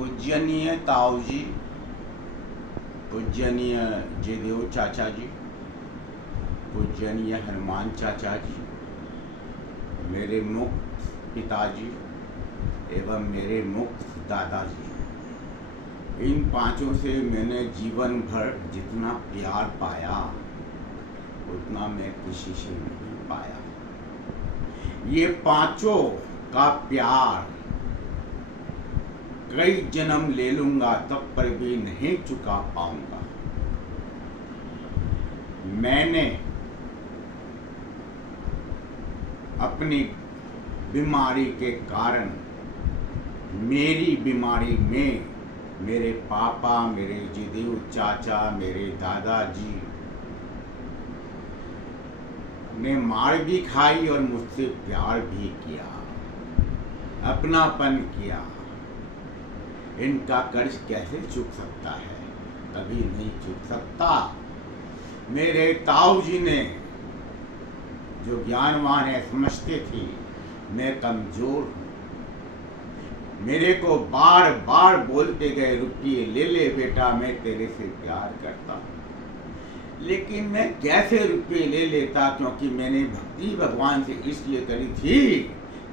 पूजनीय ताऊ जी, पूजनीय जयदेव चाचा जी, पूजनीय हनुमान चाचा जी, मेरे मुक्त पिताजी एवं मेरे मुक्त दादाजी, इन पांचों से मैंने जीवन भर जितना प्यार पाया उतना मैं किसी से नहीं पाया। ये पांचों का प्यार कई जन्म ले लूंगा तब पर भी नहीं चुका पाऊंगा। मैंने अपनी बीमारी के कारण, मेरी बीमारी में मेरे पापा, मेरे जयदेव चाचा, मेरे दादाजी ने मार भी खाई और मुझसे प्यार भी किया, अपनापन किया। इनका कर्ज कैसे चुक सकता है? कभी नहीं चुक सकता। मेरे ताऊ जी ने जो ज्ञानवान है समझते थे मैं कमजोर हूँ, मेरे को बार बार बोलते गए रुपये ले ले बेटा, मैं तेरे से प्यार करता हूँ। लेकिन मैं कैसे रुपये ले लेता, क्योंकि मैंने भक्ति भगवान से इसलिए करी थी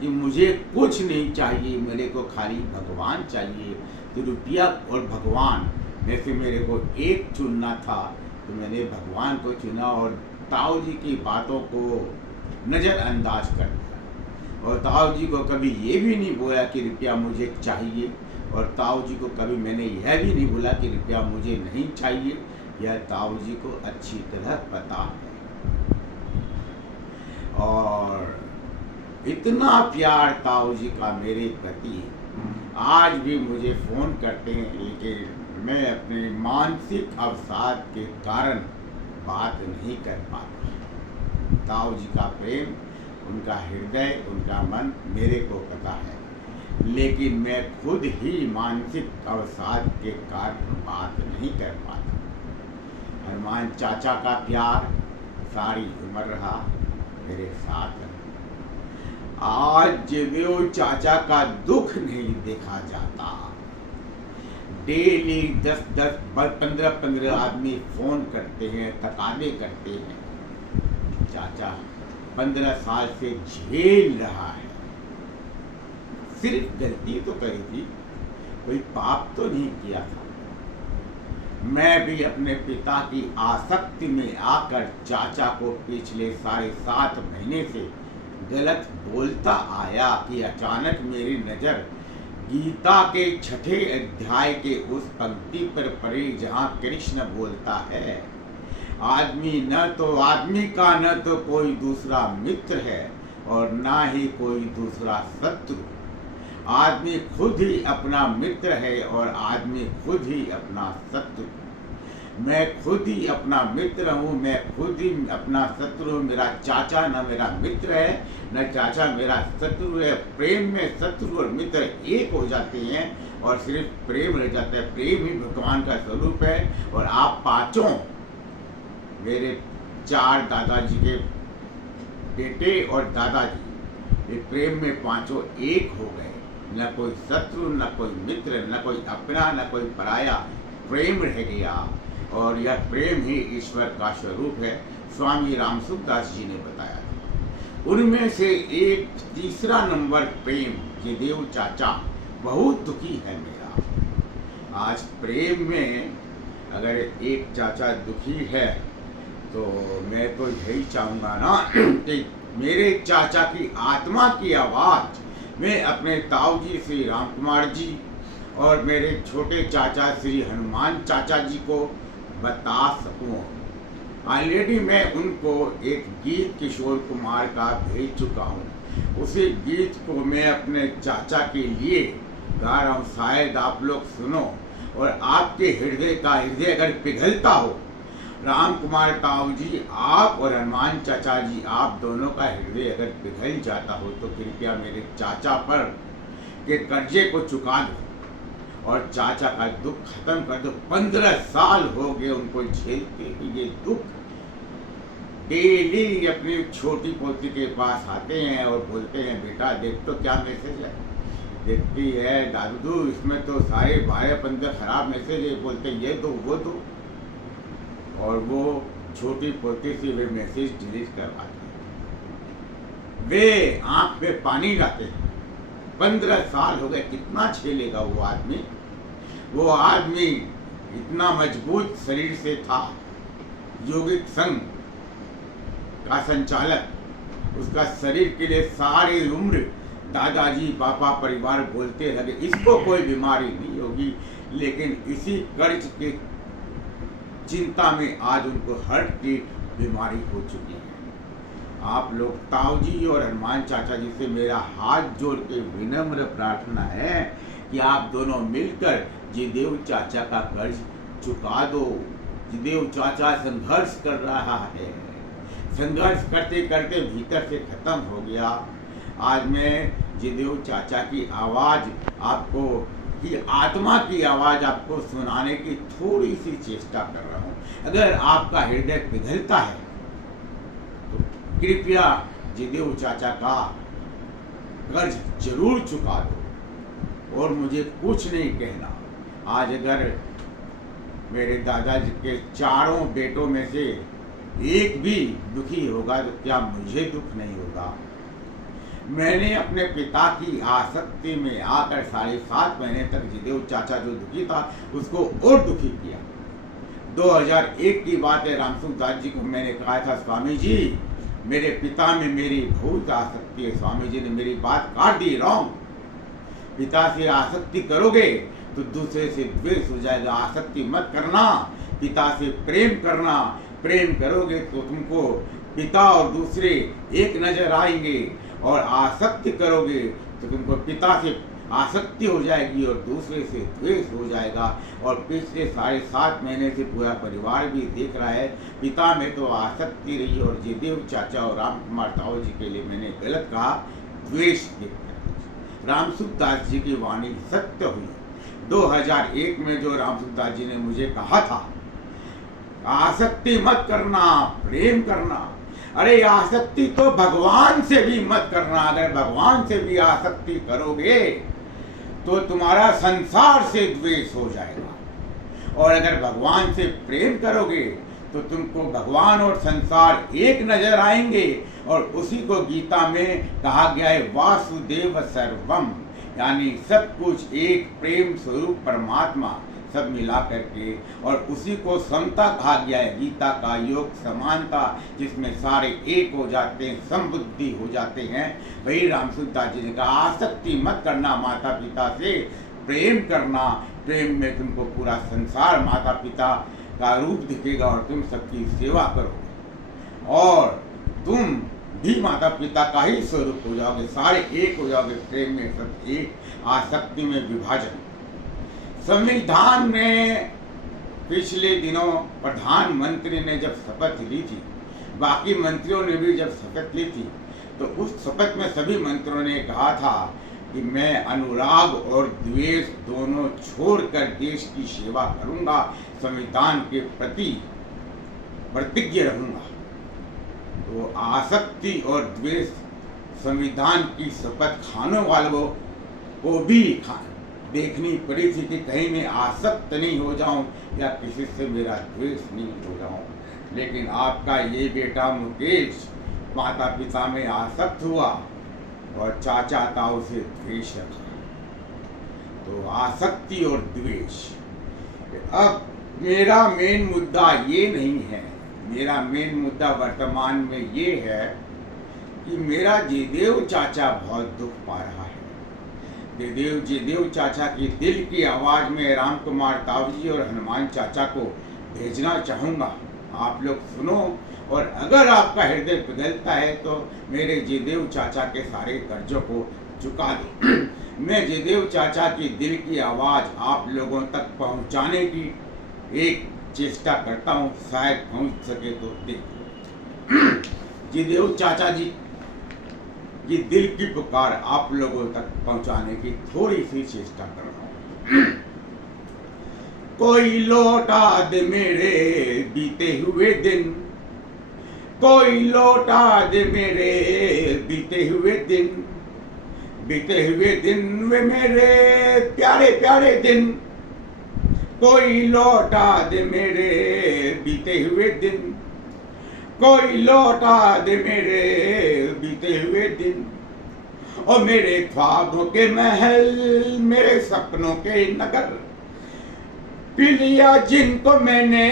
कि मुझे कुछ नहीं चाहिए, मेरे को खाली भगवान चाहिए। तो रुपया और भगवान में से मेरे को एक चुनना था, तो मैंने भगवान को चुना और ताऊ जी की बातों को नज़रअंदाज कर दिया। और ताऊ जी को कभी ये भी नहीं बोला कि रुपया मुझे चाहिए, और ताऊ जी को कभी मैंने यह भी नहीं बोला कि रुपया मुझे नहीं चाहिए। यह ताऊ जी को अच्छी तरह पता है। और इतना प्यार ताऊ जी का मेरे प्रति, आज भी मुझे फ़ोन करते हैं, लेकिन मैं अपने मानसिक अवसाद के कारण बात नहीं कर पाता। ताऊ जी का प्रेम, उनका हृदय, उनका मन मेरे को पता है, लेकिन मैं खुद ही मानसिक अवसाद के कारण बात नहीं कर पाता। हनुमान चाचा का प्यार सारी उम्र रहा मेरे साथ। आज जयदेव चाचा का दुख नहीं देखा जाता। डेली 10-10, 15-15 आदमी फोन करते हैं, तकादे करते हैं। चाचा 15 साल से झेल रहा है। सिर्फ गलती तो करी थी, कोई पाप तो नहीं किया था। मैं भी अपने पिता की आसक्ति में आकर चाचा को पिछले 7.5 महीने से गलत बोलता आया कि अचानक मेरी नज़र गीता के 6ठे अध्याय के उस पंक्ति पर पड़ी जहाँ कृष्ण बोलता है, आदमी न तो आदमी का न तो कोई दूसरा मित्र है और ना ही कोई दूसरा शत्रु। आदमी खुद ही अपना मित्र है और आदमी खुद ही अपना शत्रु। मैं खुद ही अपना मित्र हूँ, मैं खुद ही अपना शत्रु हूँ। मेरा चाचा न मेरा मित्र है, न चाचा मेरा शत्रु है। प्रेम में शत्रु और मित्र एक हो जाते हैं और सिर्फ प्रेम रह जाता है। प्रेम ही भगवान का स्वरूप है। और आप पांचों मेरे 4 दादाजी के बेटे और दादाजी, ये प्रेम में पांचों एक हो गए। न कोई शत्रु, न कोई मित्र, न कोई अपना, न कोई पराया, प्रेम रह गया। और यह प्रेम ही ईश्वर का स्वरूप है। स्वामी रामसुखदास जी ने बताया था। उनमें से एक तीसरा नंबर प्रेम जयदेव चाचा बहुत दुखी है मेरा। आज प्रेम में अगर एक चाचा दुखी है तो मैं तो यही चाहूँगा ना कि मेरे चाचा की आत्मा की आवाज़ मैं अपने ताऊ जी श्री राम कुमार जी और मेरे छोटे चाचा श्री हनुमान चाचा जी को बता सकूं। ऑलरेडी मैं उनको एक गीत किशोर कुमार का भेज चुका हूं। उसी गीत को मैं अपने चाचा के लिए गा रहा हूं, शायद आप लोग सुनो और आपके हृदय अगर पिघलता हो, राम कुमार ताऊ जी आप और हनुमान चाचा जी आप दोनों का हृदय अगर पिघल जाता हो तो कृपया मेरे चाचा पर के कर्जे को चुका दो और चाचा का दुख खत्म कर दो। 15 साल हो गए उनको झेलते हुए दुख। डेली अपनी छोटी पोती के पास आते हैं और बोलते हैं बेटा देख तो क्या मैसेज है, देखती है दादू इसमें तो सारे भाई अपन के खराब मैसेज है, बोलते ये दो वो दो, और वो छोटी पोती सी वे मैसेज डिलीट करवाते हैं। वे आंख पे पानी लाते हैं। 15 साल हो गए, कितना झेलेगा वो आदमी। वो आदमी इतना मजबूत शरीर से था, योगिक संघ का संचालक, उसका शरीर के लिए सारी उम्र दादाजी पापा परिवार बोलते लगे इसको कोई बीमारी नहीं होगी, लेकिन इसी कर्ज के चिंता में आज उनको हार्ट की बीमारी हो चुकी है। आप लोग ताऊ जी और हनुमान चाचा जी से मेरा हाथ जोड़ के विनम्र प्रार्थना है कि आप दोनों मिलकर जयदेव चाचा का कर्ज चुका दो। जयदेव चाचा संघर्ष कर रहा है, संघर्ष करते करते भीतर से खत्म हो गया। आज मैं जयदेव चाचा की आवाज़ आपको, की आत्मा की आवाज़ आपको सुनाने की थोड़ी सी चेष्टा कर रहा हूँ। अगर आपका हृदय पिघलता है तो कृपया जयदेव चाचा का कर्ज जरूर चुका दो और मुझे कुछ नहीं कहना। आज अगर मेरे दादाजी के चारों बेटों में से एक भी दुखी होगा तो क्या मुझे दुख नहीं होगा। मैंने अपने पिता की आसक्ति में आकर 7.5 महीने तक जयदेव चाचा जो दुखी था उसको और दुखी किया। 2001 की बात है, रामसुख दास जी को मैंने कहा था स्वामी जी मेरे पिता में मेरी बहुत आसक्ति है। स्वामी जी ने मेरी बात काट दी, रॉन्ग। पिता से आसक्ति करोगे तो दूसरे से द्वेष हो जाएगा। आसक्ति मत करना, पिता से प्रेम करना। प्रेम करोगे तो तुमको पिता और दूसरे एक नजर आएंगे, और आसक्ति करोगे तो तुमको पिता से आसक्ति हो जाएगी और दूसरे से द्वेष हो जाएगा। और पिछले 7.5 महीने से पूरा परिवार भी देख रहा है, पिता में तो आसक्ति रही और जयदेव चाचा और राम कुमार ताऊ जी के लिए मैंने गलत कहा, द्वेष। रामसुख दास जी की वाणी सत्य हुई। 2001 में जो रामसुख दास जी ने मुझे कहा था आसक्ति मत करना, प्रेम करना। अरे आसक्ति तो भगवान से भी मत करना। अगर भगवान से भी आसक्ति करोगे तो तुम्हारा संसार से द्वेष हो जाएगा, और अगर भगवान से प्रेम करोगे तो तुमको भगवान और संसार एक नजर आएंगे। और उसी को गीता में कहा गया है वासुदेव सर्वम, यानी सब कुछ एक प्रेम स्वरूप परमात्मा सब मिला करके, और उसी को समता कहा गया है। गीता का योग समानता, जिसमें सारे एक हो जाते हैं, समबुद्धि हो जाते हैं। वही रामसुख दास जी ने कहा आसक्ति मत करना माता पिता से, प्रेम करना। प्रेम में तुमको पूरा संसार माता पिता का रूप दिखेगा और तुम सबकी सेवा करोगे और तुम भी माता पिता का ही स्वरूप हो जाओगे, सारे एक हो जाओगे। प्रेम में सब एक, आसक्ति में विभाजन। संविधान में पिछले दिनों प्रधानमंत्री ने जब शपथ ली थी, बाकी मंत्रियों ने भी जब शपथ ली थी, तो उस शपथ में सभी मंत्रियों ने कहा था कि मैं अनुराग और द्वेष दोनों छोड़कर देश की सेवा करूंगा, संविधान के प्रति प्रतिज्ञ रहूंगा। तो आसक्ति और द्वेष संविधान की शपथ खाने वालों को भी देखनी पड़ी थी कि कहीं मैं आसक्त नहीं हो जाऊं या किसी से मेरा द्वेष नहीं हो जाऊं। लेकिन आपका ये बेटा मुकेश माता पिता में आसक्त हुआ और चाचा ताऊ से द्वेष रखा। तो आसक्ति और द्वेष। अब मेरा मेन मुद्दा ये नहीं है, मेरा मेन मुद्दा वर्तमान में ये है कि मेरा जयदेव चाचा बहुत दुख पा रहा है। जयदेव चाचा की दिल की आवाज़ में राम कुमार ताऊ जी और हनुमान चाचा को भेजना चाहूँगा। आप लोग सुनो, और अगर आपका हृदय पिघलता है तो मेरे जयदेव चाचा के सारे कर्जों को चुका दो। मैं जयदेव चाचा की दिल की आवाज़ आप लोगों तक पहुँचाने की एक चेष्टा करता हूँ, शायद पहुँच सके तो देखो। जयदेव चाचा जी की दिल की पुकार आप लोगों तक पहुंचाने की थोड़ी सी चेष्टा कर रहा हूं। कोई लौटा दे मेरे बीते हुए दिन, कोई लौटा दे मेरे बीते हुए दिन, बीते हुए दिन वे मेरे प्यारे प्यारे दिन, कोई लौटा दे मेरे बीते हुए दिन, कोई लौटा दे मेरे बीते हुए दिन। और मेरे ख्वाबों के महल, मेरे सपनों के नगर, पी लिया जिनको मैंने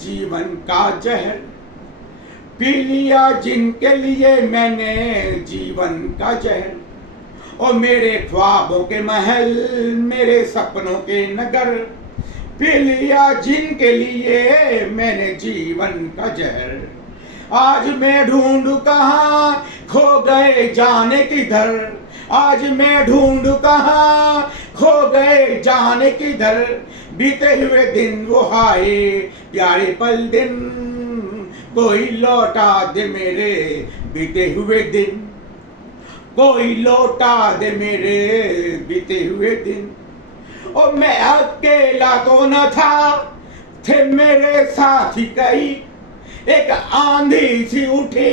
जीवन का जहर, पी लिया जिनके लिए मैंने जीवन का जहर। और मेरे ख्वाबों के महल, मेरे सपनों के नगर, पी लिया जिनके लिए मैंने जीवन का जहर। आज मैं ढूंढूं कहाँ, खो गए जाने किधर, आज मैं ढूंढूं कहाँ, खो गए जाने किधर। बीते हुए दिन वो हाय प्यारे पल दिन, कोई लौटा दे मेरे बीते हुए दिन, कोई लौटा दे मेरे बीते हुए दिन। और मैं अकेला तो न था, थे मेरे साथी कई, एक आंधी सी उठी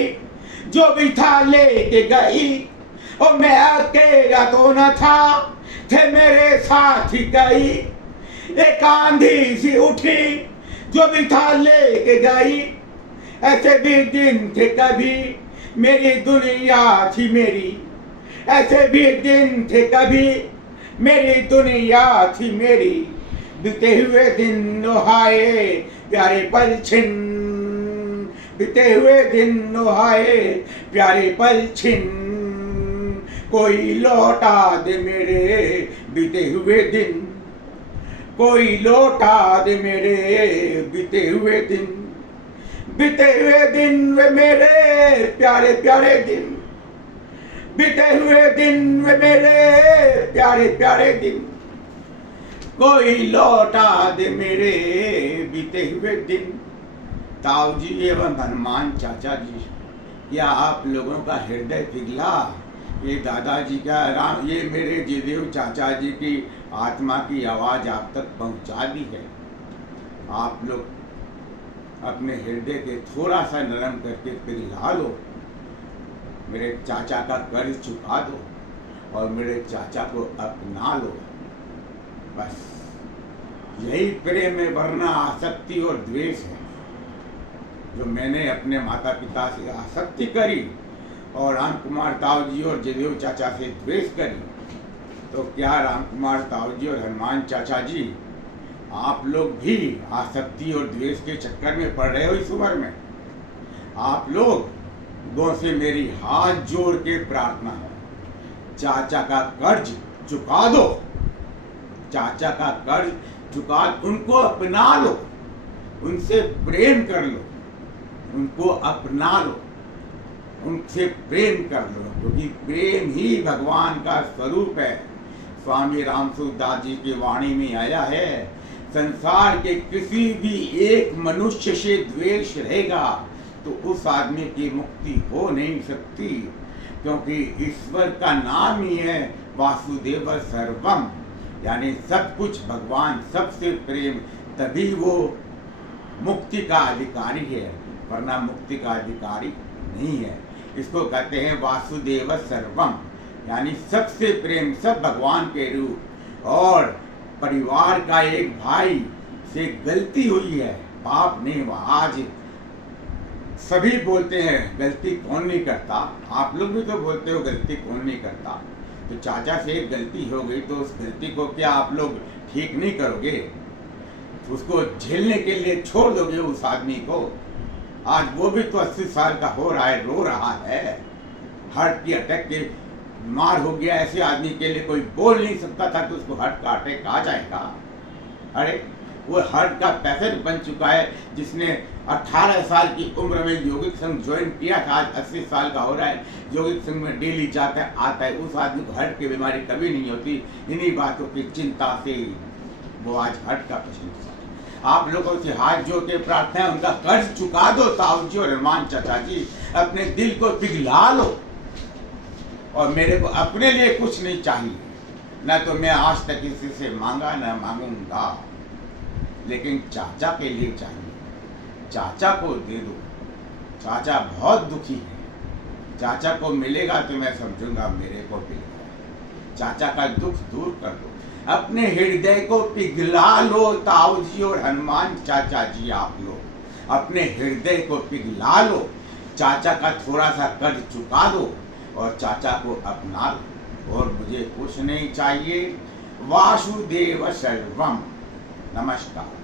जो भी था लेके गई। और मैं अकेला तो न था, थे मेरे साथी कई, एक आंधी सी उठी जो भी था लेके गई। ऐसे भी दिन थे कभी मेरी दुनिया थी मेरी, ऐसे भी दिन थे कभी मेरी दुनिया थी मेरी। बीते हुए दिन हाय प्यारे पल छिन, बीते हुए दिन हाय प्यारे पल छिन, कोई लौटा दे मेरे बीते हुए दिन, कोई लौटा दे मेरे बीते हुए दिन। बीते हुए दिन वे मेरे प्यारे प्यारे दिन, बीते हुए दिन वे मेरे प्यारे प्यारे दिन, कोई लौटा दे मेरे बीते हुए दिन। ताऊ जी एवं हनुमान चाचा जी, क्या आप लोगों का हृदय पिघला? ये दादाजी का राम, ये मेरे जयदेव चाचा जी की आत्मा की आवाज़ आप तक पहुंचा दी है। आप लोग अपने हृदय के थोड़ा सा नरम करके पिघला लो, मेरे चाचा का कर्ज चुका दो और मेरे चाचा को अपना लो। बस यही प्रेम में, वरना आसक्ति और द्वेष है। जो मैंने अपने माता पिता से आसक्ति करी और राम कुमार ताऊ जी और जयदेव चाचा से द्वेष करी, तो क्या राम कुमार ताऊ जी और हनुमान चाचा जी आप लोग भी आसक्ति और द्वेष के चक्कर में पड़ रहे हो इस उम्र में? आप लोगों से मेरी हाथ जोड़ के प्रार्थना है, चाचा का कर्ज चुका दो, चाचा का कर्ज चुका, उनको अपना लो, उनसे प्रेम कर लो, उनको अपना लो, उनसे प्रेम कर लो, क्योंकि प्रेम ही भगवान का स्वरूप है। स्वामी रामसूरदास जी की वाणी में आया है, संसार के किसी भी एक मनुष्य से द्वेष रहेगा तो उस आदमी की मुक्ति हो नहीं सकती, क्योंकि ईश्वर का नाम ही है वासुदेव सर्वम, यानी सब कुछ भगवान, सबसे प्रेम, तभी वो मुक्ति का अधिकारी है, वरना मुक्ति का अधिकारी नहीं है। इसको कहते हैं वासुदेव सर्वम, यानी सबसे प्रेम, सब भगवान के रूप। और परिवार का एक भाई से गलती हुई है, पाप नहीं हुआ। आज सभी बोलते हैं गलती कौन नहीं करता, आप लोग भी तो बोलते हो गलती कौन नहीं करता। तो चाचा से एक गलती हो गई तो उस गलती को क्या आप लोग ठीक नहीं करोगे? उसको झेलने के लिए छोड़ दोगे उस आदमी को? आज वो भी तो 80 साल का हो रहा है, रो रहा है, हार्ट की अटैक के बीमार हो गया। ऐसे आदमी के लिए कोई बोल नहीं सकता था कि उसको हार्ट का अटैक आ जाएगा। अरे वो हार्ट का पेशेंट बन चुका है, जिसने 18 साल की उम्र में योगिक संघ ज्वाइन किया था, आज 80 साल का हो रहा है, योगिक संघ में डेली जाता है आता है। उस आदमी को हार्ट की बीमारी कभी नहीं होती। इन्हीं बातों की चिंता से वो आज हार्ट का पेशेंट है। आप लोगों से हाथ जोड़ के प्रार्थना है, उनका कर्ज चुका दो ताऊ जी और हनुमान चाचा जी, अपने दिल को पिघला लो। और मेरे को अपने लिए कुछ नहीं चाहिए, न तो मैं आज तक किसी से मांगा न मांगूंगा, लेकिन चाचा के लिए चाहिए, चाचा को दे दो। चाचा बहुत दुखी है, चाचा को मिलेगा तो मैं समझूंगा मेरे को मिल गया। चाचा का दुख दूर कर दो, अपने हृदय को पिघला लो। ताऊ जी और हनुमान चाचा जी आप लोग अपने हृदय को पिघला लो, चाचा का थोड़ा सा कर्ज चुका दो और चाचा को अपना लो, और मुझे कुछ नहीं चाहिए। वासुदेव सर्वम। नमस्कार।